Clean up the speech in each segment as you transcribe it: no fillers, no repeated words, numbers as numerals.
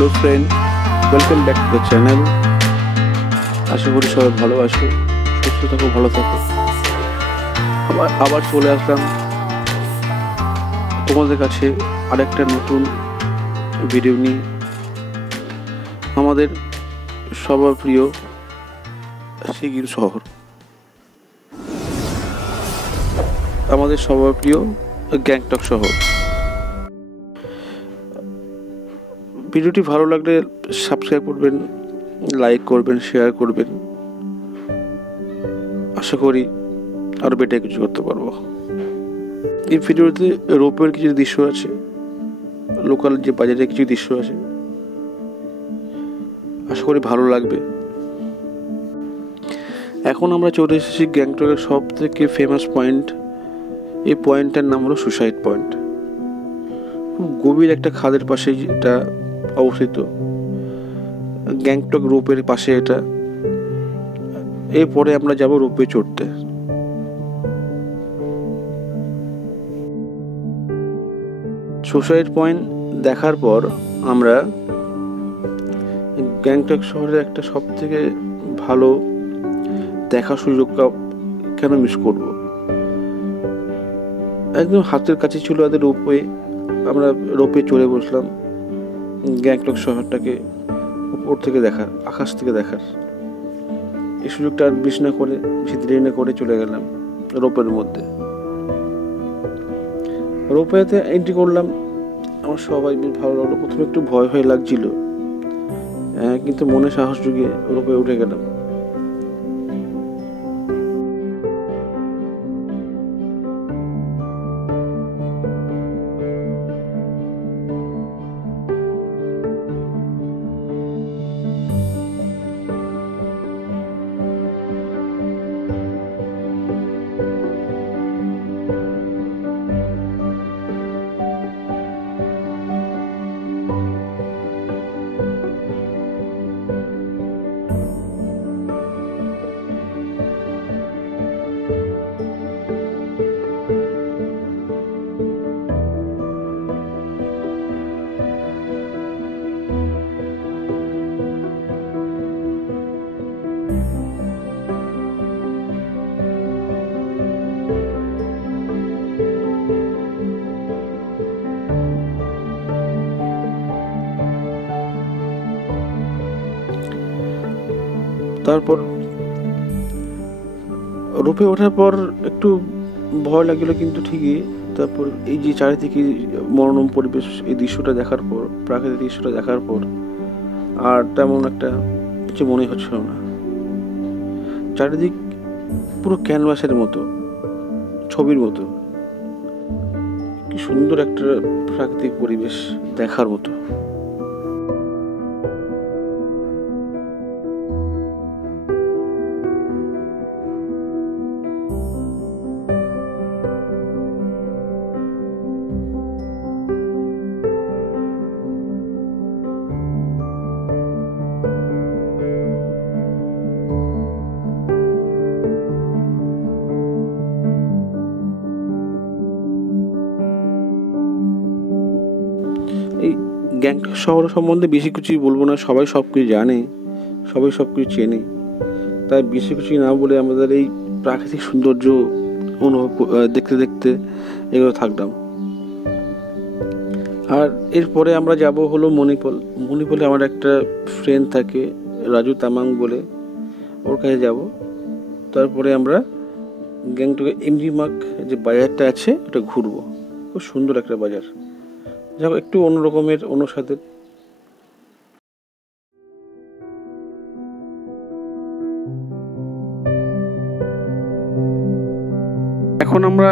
Hello friend, welcome back to the channel. আশা করি সবাই ভালো আছো, সুস্থ থাকো, ভালো থাকো। আবার চলে আসলাম তোমাদের কাছে আরেকটা নতুন ভিডিও নিয়ে। আমাদের সবার প্রিয় সিকিম শহর, আমাদের সবার প্রিয় গ্যাংটক শহর। ভিডিওটি ভালো লাগলে সাবস্ক্রাইব করবেন, লাইক করবেন, শেয়ার করবেন। আশা করি আরও বেটার কিছু করতে পারবো। এই ভিডিওতে রোপওয়ের কিছু দৃশ্য আছে, লোকাল যে বাজারে কিছু দৃশ্য আছে, আশা করি ভালো লাগবে। এখন আমরা চলে এসেছি গ্যাংটকের সব থেকে ফেমাস পয়েন্ট। এই পয়েন্টটার নাম হলো সুসাইড পয়েন্ট। খুব গভীর একটা খাদের পাশে এটা অবস্থিত। গ্যাংটক রোপের পাশে এটা। এরপরে আমরা যাব রোপে চড়তে। সুসাইড পয়েন্ট দেখার পর আমরা গ্যাংটক শহরের একটা সব থেকে ভালো দেখার সুযোগটা কেন মিস করব। একদম হাতের কাছে ছিল আমাদের রোপওয়ে। আমরা রোপে চড়ে বসলাম, গ্যাংটক শহরটাকে উপর থেকে দেখার, আকাশ থেকে দেখার। এই সুযোগটা আর বেশি দেরি না করে চলে গেলাম রোপের মধ্যে। রোপওয়েতে এন্ট্রি করলাম, আমার সবাই বেশ ভালো লাগলো। প্রথমে একটু ভয় লাগছিল, কিন্তু মনে সাহস জুগিয়ে রোপে উঠে গেলাম। তারপর রোপে ওঠার পর একটু ভয় লাগলো, কিন্তু ঠিকই। তারপর এই যে চারিদিকে মনোরম পরিবেশ, এই দৃশ্যটা দেখার পর, প্রাকৃতিক দৃশ্যটা দেখার পর আর তেমন একটা কিছু মনে হচ্ছিল না। চারিদিক পুরো ক্যানভাসের মতো, ছবির মতো। কি সুন্দর একটা প্রাকৃতিক পরিবেশ দেখার মতো। এই গ্যাংটক শহর সম্বন্ধে বেশি কিছুই বলবো না, সবাই সব কিছু জানে, সবাই সব কিছু চেনে। তাই বেশি কিছু না বলে আমাদের এই প্রাকৃতিক সৌন্দর্য অনুভব দেখতে দেখতে এগুলো থাকলাম। আর এরপরে আমরা যাব হলো মণিপুরে আমার একটা ফ্রেন্ড থাকে, রাজু তামাং বলে, ওর কাছে যাব। তারপরে আমরা গ্যাংটকে M.G.ROAD যে বাজারটা আছে ওটা ঘুরবো। খুব সুন্দর একটা বাজার, যাক একটু অন্যরকমের, অন্য স্বাদের। এখন আমরা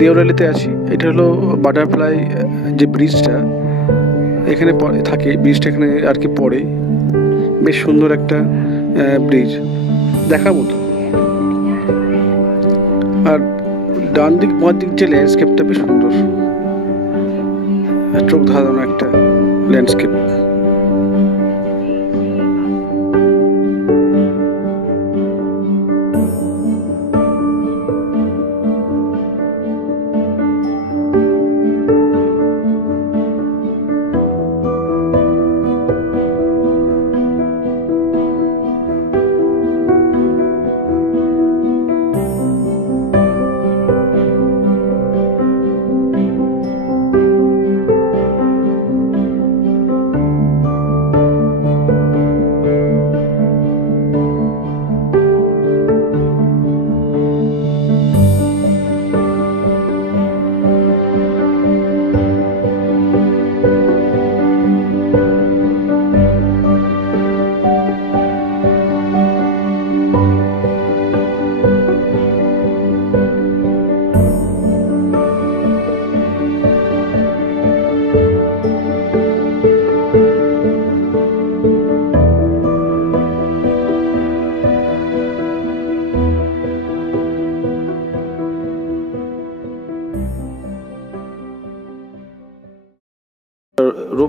দেওরালিতে আছি। এটা হলো বাটারফ্লাই যে ব্রিজটা এখানে থাকে, ব্রিজটা এখানে আর কি পড়ে। বেশ সুন্দর একটা ব্রিজ দেখার মতো। আর ডান দিক বাঁ দিক যে ল্যান্ডস্কেপটা বেশ সুন্দর, চোখ ধাঁধানো একটা ল্যান্ডস্কেপ।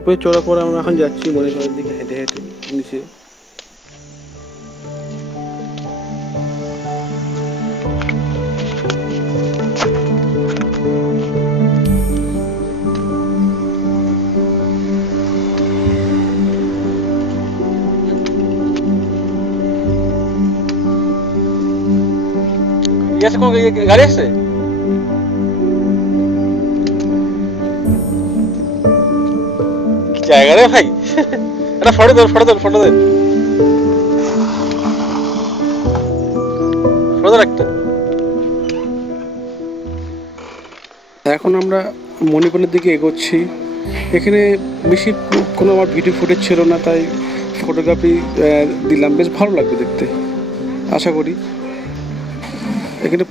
রোপওয়ে চড়ার পর আমরা এখন যাচ্ছি মণিপুরের দিকে হেঁটে হেঁটে নিচে। গাড়ি আসছে জায়গা রে ভাই, একটা ফটো দেন ফটো দেন ফটো দেন ফটো দেন একটা। এখন আমরা মণিপুরের দিকে এগোচ্ছি। এখানে বেশি কোনো আমার ভিডিও ফুটেজ ছিল না, তাই ফটোগ্রাফি দিলাম। বেশ ভালো লাগবে দেখতে, আশা করি। এখানে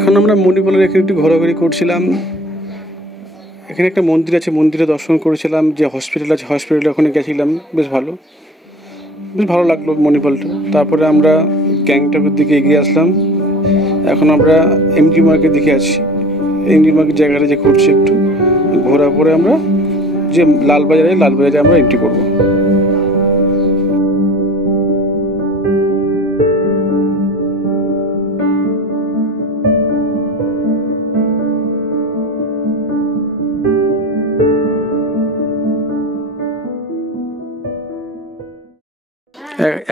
এখন আমরা মণিপুরের এখানে একটু ঘোরাঘুরি করছিলাম। এখানে একটা মন্দির আছে, মন্দিরে দর্শন করেছিলাম। যে হসপিটাল আছে হসপিটালে ওখানে গেছিলাম, বেশ ভালো লাগলো মণিপুরটা। তারপরে আমরা গ্যাংটকের দিকে এগিয়ে আসলাম। এখন আমরা এমজি মার্কের দিকে আছি। এমজি মার্কেট জায়গাটা যে ঘুরছি, একটু ঘোরার পরে আমরা যে লালবাজারে আমরা এন্ট্রি করবো।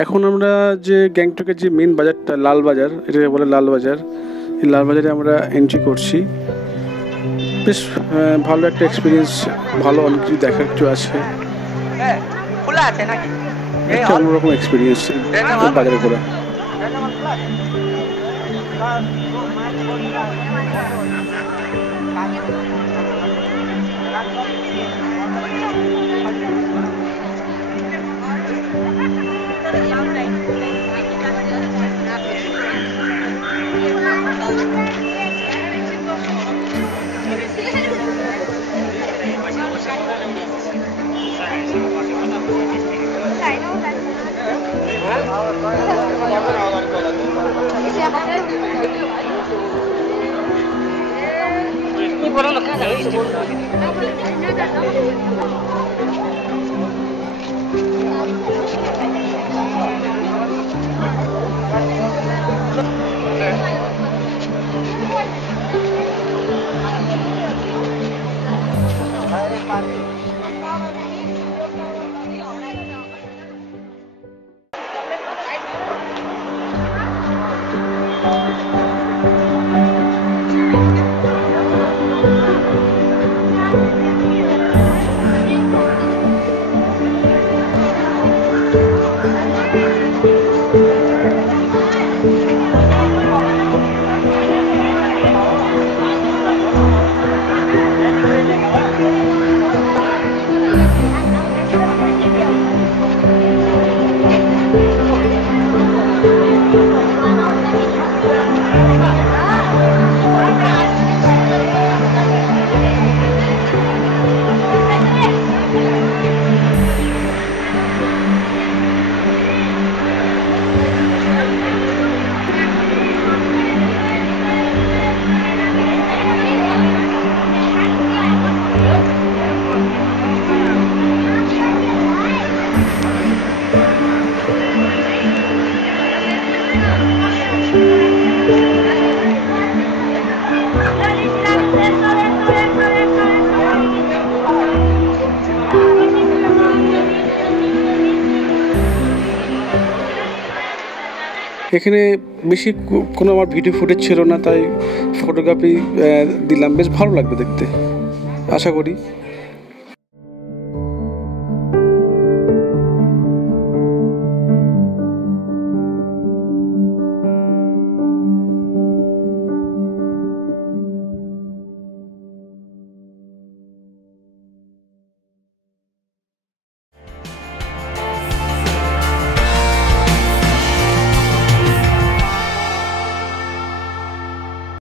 এখন আমরা যে গ্যাংটকের যে মেন বাজারটা লালবাজার, এটাকে বলে লালবাজার, এই লালবাজারে আমরা এন্ট্রি করছি। বেশ ভালো একটা এক্সপিরিয়েন্স, ভালো অনেক কিছু দেখার কিছু আছে। একটা অন্যরকম এক্সপিরিয়েন্স বাজারে ঘোরা। এখানে বেশি কোনো আমার ভিডিও ফুটেজ ছিল না, তাই ফটোগ্রাফি দিলাম। বেশ ভালো লাগবে দেখতে, আশা করি।